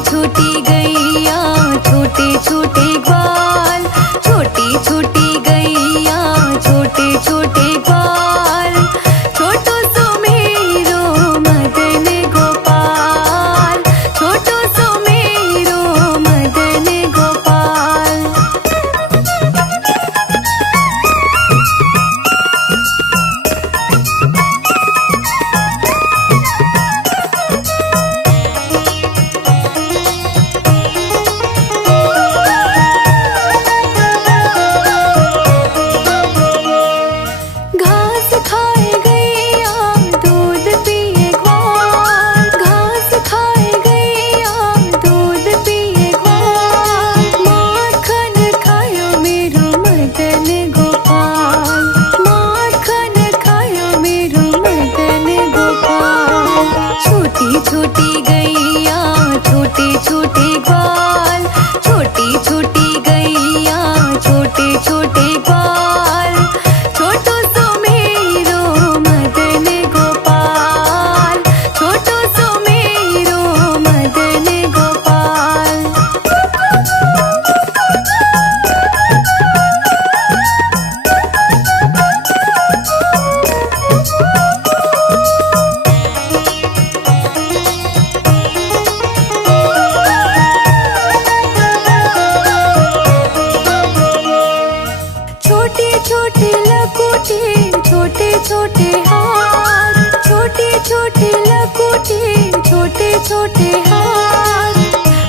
छोटी गैया छोटे छोटे ग्वाल, छोटी छोटी गैया छोटे छोटे ग्वाल, छोटो सो मेरो मदन गोपाल, छोटो सो मेरो मदन गोपाल। घास खाए गैया दूध पिए ग्वाल, घास खाए गैया दूध पिए ग्वाल, माखन खायो मेरो मदन गोपाल, माखन खायो मेरो मदन गोपाल। छोटी छोटी गैया छोटे छोटे ग्वाल, छोटी छोटी गैया छोटे छोटे ग्वाल, छोटो सो मेरो मदन गोपाल, छोटो सो मेरो मदन गोपाल। छोटी छोटी लकुटी छोटे छोटे हाथ, छोटी छोटी लकुटी छोटे छोटे हाथ,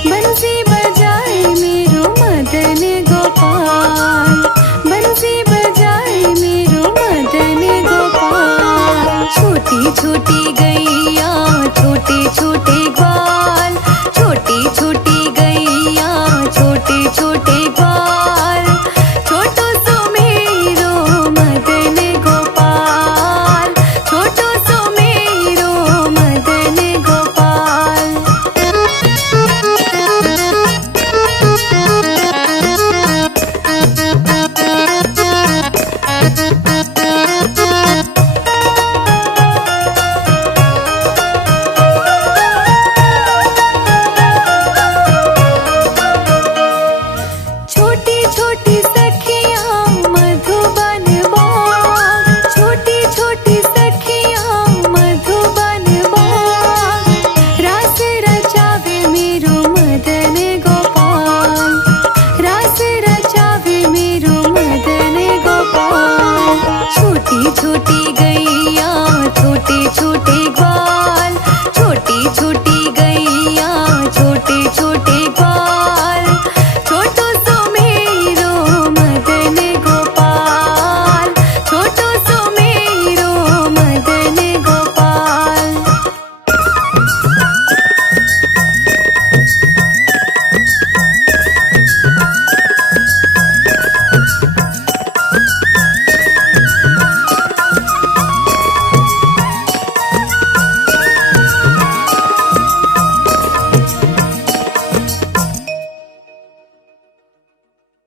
बंसी बजाए मेरो मदन गोपाल, बंसी बजाए मेरो मदन गोपाल। छोटी छोटी